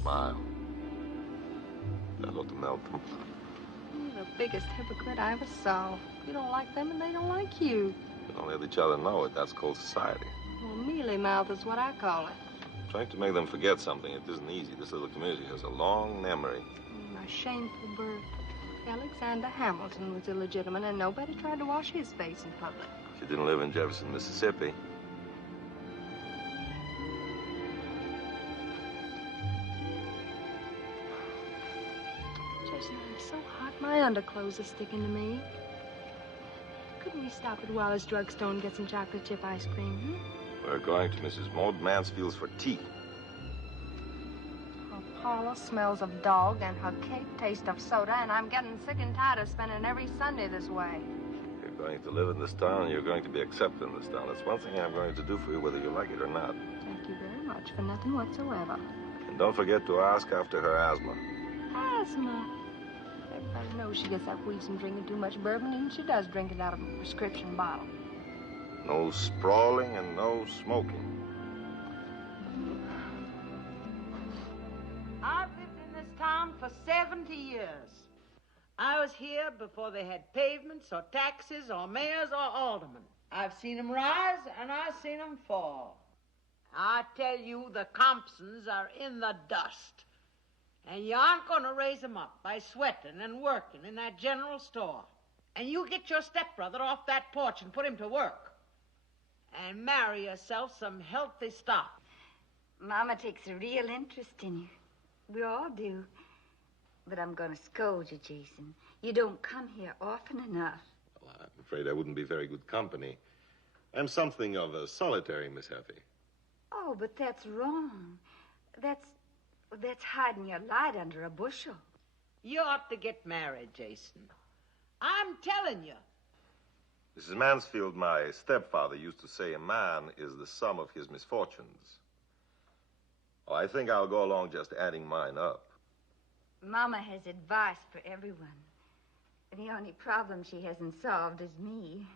smile. That ought to melt them. You're the biggest hypocrite I ever saw. You don't like them and they don't like you. We don't let each other know it. That's called society. Well, mealy mouth is what I call it. Trying to make them forget something, it isn't easy. This little community has a long memory. My shameful birth. Alexander Hamilton was illegitimate, and nobody tried to wash his face in public. She didn't live in Jefferson, Mississippi. Jason, I'm so hot, my underclothes are sticking to me. Couldn't we stop at Waller's drugstore and get some chocolate chip ice cream, We're going to Mrs. Maud Mansfield's for tea. Her parlor smells of dog and her cake tastes of soda, and I'm getting sick and tired of spending every Sunday this way. You're going to live in this town, and you're going to be accepted in this town. That's one thing I'm going to do for you, whether you like it or not. Thank you very much for nothing whatsoever. And don't forget to ask after her asthma. Asthma? Everybody knows she gets that wheeze from drinking too much bourbon, and she does drink it out of a prescription bottle. No sprawling and no smoking. I've lived in this town for 70 years. I was here before they had pavements or taxes or mayors or aldermen. I've seen them rise and I've seen them fall. I tell you, the Compsons are in the dust. And you aren't going to raise them up by sweating and working in that general store. And you get your stepbrother off that porch and put him to work. And marry yourself some healthy stock. Mama takes a real interest in you. We all do. But I'm going to scold you, Jason. You don't come here often enough. Well, I'm afraid I wouldn't be very good company. I'm something of a solitary, Miss Effie. Oh, but that's wrong. That's hiding your light under a bushel. You ought to get married, Jason. I'm telling you. Mrs. Mansfield, my stepfather used to say a man is the sum of his misfortunes. Well, I think I'll go along just adding mine up. Mama has advice for everyone. The only problem she hasn't solved is me.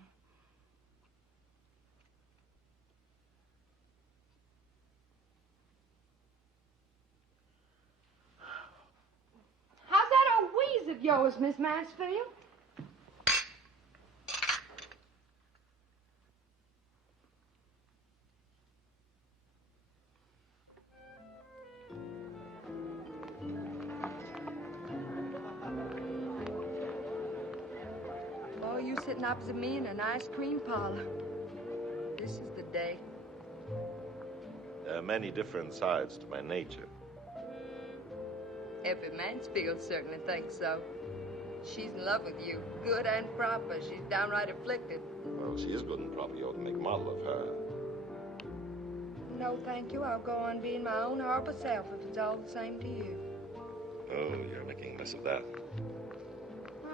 How's that old wheeze of yours, Miss Mansfield? Oh, you sitting opposite me in an ice cream parlor. This is the day. There are many different sides to my nature. Every Mansfield certainly thinks so. She's in love with you, good and proper. She's downright afflicted. Well, she is good and proper. You ought to make a model of her. No, thank you. I'll go on being my own horrible self if it's all the same to you. Oh, you're making a mess of that.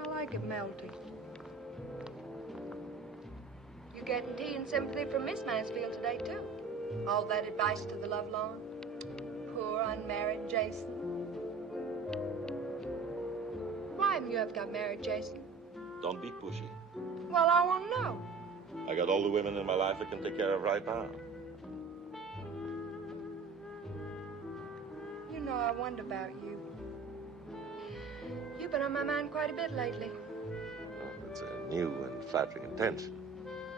I like it melty. You getting tea and sympathy from Miss Mansfield today, too. All that advice to the lovelorn. Poor unmarried Jason. Why haven't you ever got married, Jason? Don't be pushy. Well, I want to know. I got all the women in my life I can take care of right now. You know, I wonder about you. You've been on my mind quite a bit lately. It's a new and flattering intention.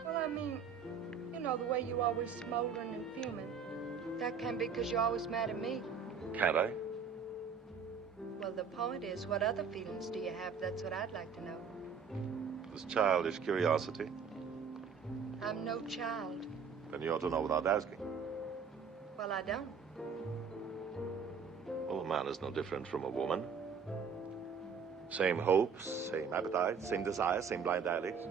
Well, I mean, you know, the way you always smoldering and fuming. That can be because you're always mad at me. Can't I? Well, the point is, what other feelings do you have? That's what I'd like to know. This childish curiosity. I'm no child. Then you ought to know without asking. Well, I don't. Well, a man is no different from a woman. Same hopes, same appetite, same desires, same blind addicts.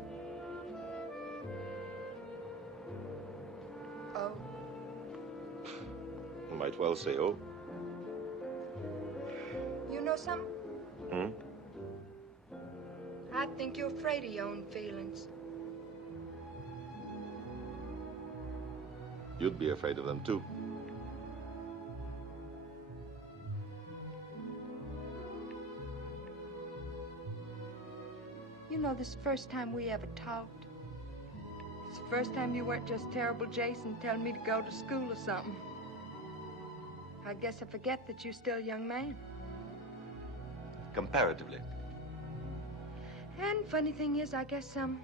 Oh. You might well say, oh. You know something? Hmm? I think you're afraid of your own feelings. You'd be afraid of them, too. You know, this is the first time we ever talked. It's the first time you weren't just terrible Jason telling me to go to school or something. I guess I forget that you're still a young man. Comparatively. And funny thing is, I guess some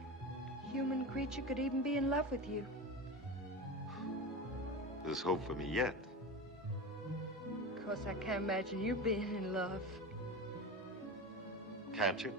human creature could even be in love with you. There's hope for me yet. Of course, I can't imagine you being in love. Can't you?